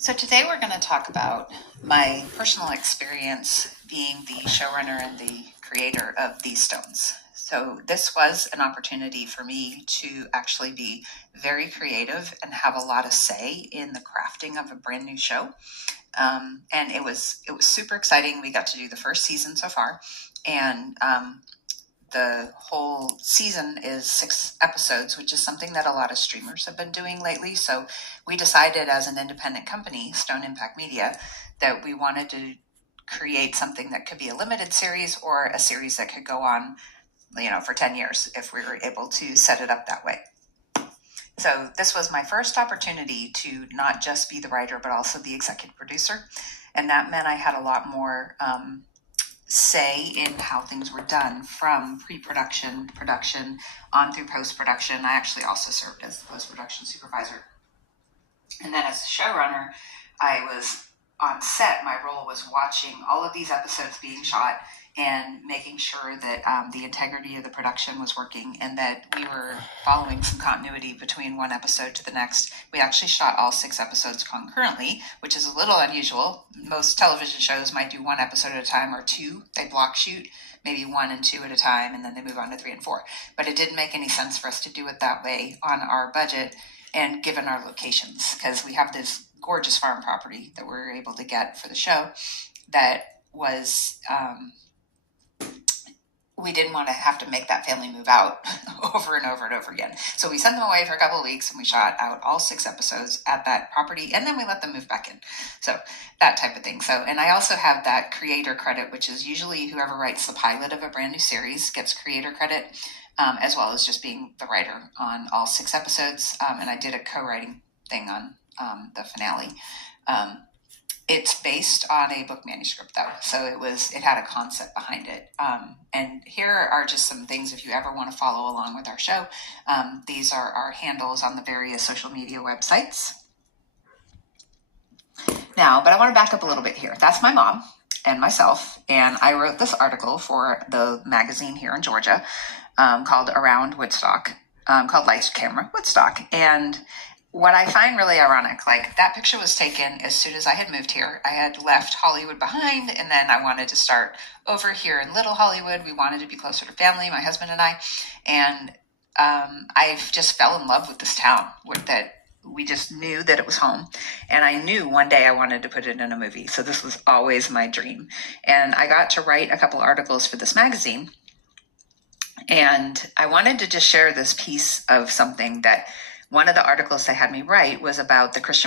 So today we're going to talk about my personal experience being the showrunner and the creator of These Stones. So this was an opportunity for me to actually be very creative and have a lot of say in the crafting of a brand new show. And it was super exciting. We got to do the first season so far, and the whole season is 6 episodes, which is something that a lot of streamers have been doing lately. So we decided as an independent company, Stone Impact Media, that we wanted to create something that could be a limited series or a series that could go on, for 10 years if we were able to set it up that way. So this was my first opportunity to not just be the writer, but also the executive producer. And that meant I had a lot more say in how things were done, from pre-production, production, on through post-production. I actually also served as the post-production supervisor. And then as a showrunner, I was on set. My role was watching all of these episodes being shot and making sure that the integrity of the production was working and that we were following some continuity between one episode to the next. We actually shot all 6 episodes concurrently, which is a little unusual. Most television shows might do 1 episode at a time, or 2. They block shoot, maybe 1 and 2 at a time, and then they move on to 3 and 4. But it didn't make any sense for us to do it that way on our budget and given our locations, because we have this gorgeous farm property that we were able to get for the show that was we didn't want to have to make that family move out over and over and over again. So we sent them away for a couple of weeks and we shot out all 6 episodes at that property, and then we let them move back in. So that type of thing. So, and I also have that creator credit, which is usually whoever writes the pilot of a brand new series gets creator credit, as well as just being the writer on all 6 episodes. And I did a co-writing thing on the finale. It's based on a book manuscript, though, so it had a concept behind it. And here are just some things if you ever want to follow along with our show. These are our handles on the various social media websites. Now, but I want to back up a little bit here. That's my mom and myself, and I wrote this article for the magazine here in Georgia called Around Woodstock, called Lights, Camera, Woodstock. And what I find really ironic, like that picture was taken as soon as I had moved here. I had left Hollywood behind, and then I wanted to start over here in Little Hollywood. We wanted to be closer to family, my husband and I. And I just fell in love with this town, that we just knew that it was home. And I knew one day I wanted to put it in a movie. So this was always my dream. And I got to write a couple articles for this magazine. And I wanted to just share this piece of something that one of the articles they had me write was about the Christian